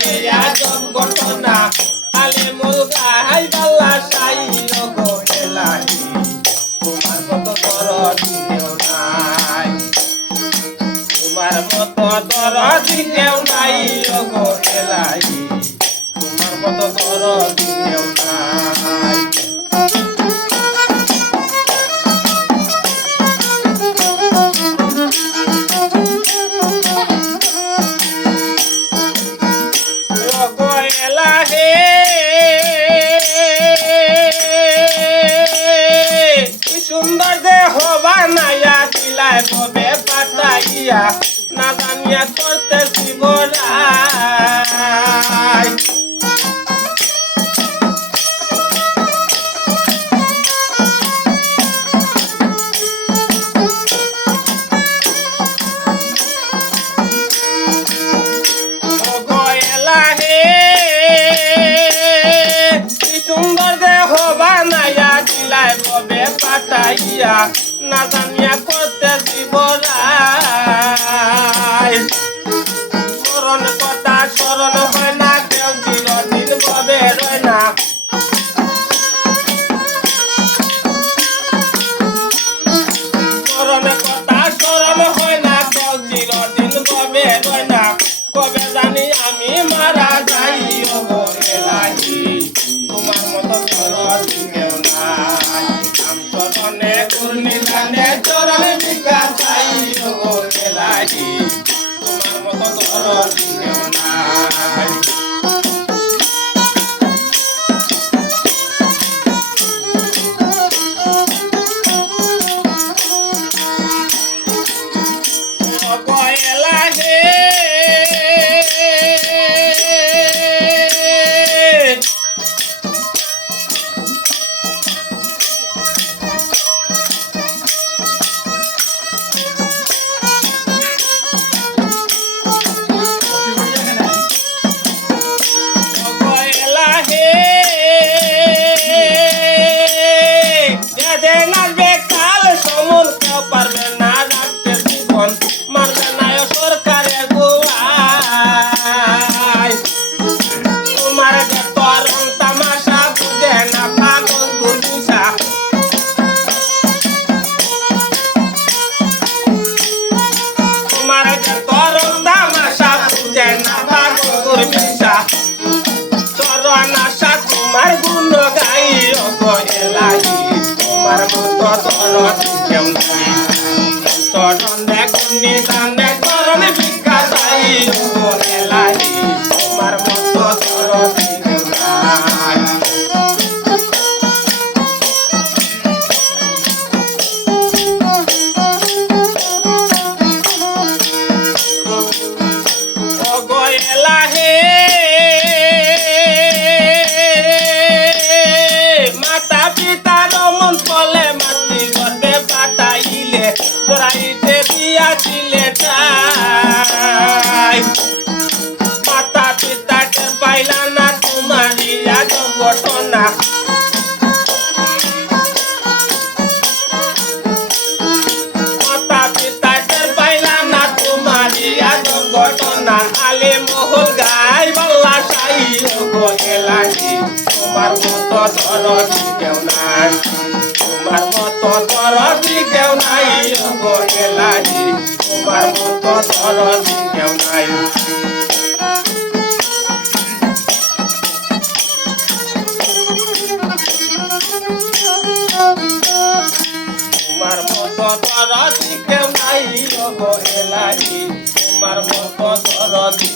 রে আজব ঘটনা আলে মুলগা হাই বাল্লা সাই লগো এলাহি তোমার মতো দরদি কেউ নাই তোমার মতো দরদি কেউ নাই লগো এলাহি তোমার মতো দরদি কেউ নাই সুন্দর দেহ বানাইয়া দিলায় ববে পাঠাইয়া না জানিয়া করতেছি বড়াই সুন্দর দেহ বানাইয়া দিলায় ববে পাঠাইয়া না জানিয়া করতে জীবরাই স্মরণ কথা স্মরণ হয় না কেউ চিরদিন ববে রয় না স্মরণ কথা স্মরণ হয় না কেউ চিরদিন ববে রয় না কবে জানি আমি মারা যাই ওগো এলাহি তোমার মতো দরদি কেউ নাই নাম স্মরণে ঘূর্ণি গানে চরণে ভিক্ষা চাই ওগো এলাহি তোমার মতো দরদি কেউ নাই ওগো এলাহি তোমার গুণ গাই ওগো এলাহি তোমার মতো দরদি কেউ নাই চরণ দেখুনি দানে চরণ ভিক্ষা চাই ওগো এলাহি তোমার মতো দরদি কেউ নাই ওগো এলাহি জড়াইতে দিয়া দিলে তাই মাতা পিতাকে পাইলা না তোমার আজব ঘটনা মাতা পিতাকে পাইলা না তোমার আজব ঘটনা আলে মহল গাই বাল্লা সাই ওগো এলাহি তোমার মতো দরদি কেউ নাই তোমার মতো দরদি কেউ নাই ওগো এলাহি তোমার মতো দরদি কেউ নাই তোমার মতো দরদি কেউ নাই ওগো এলাহি তোমার মতো দরদি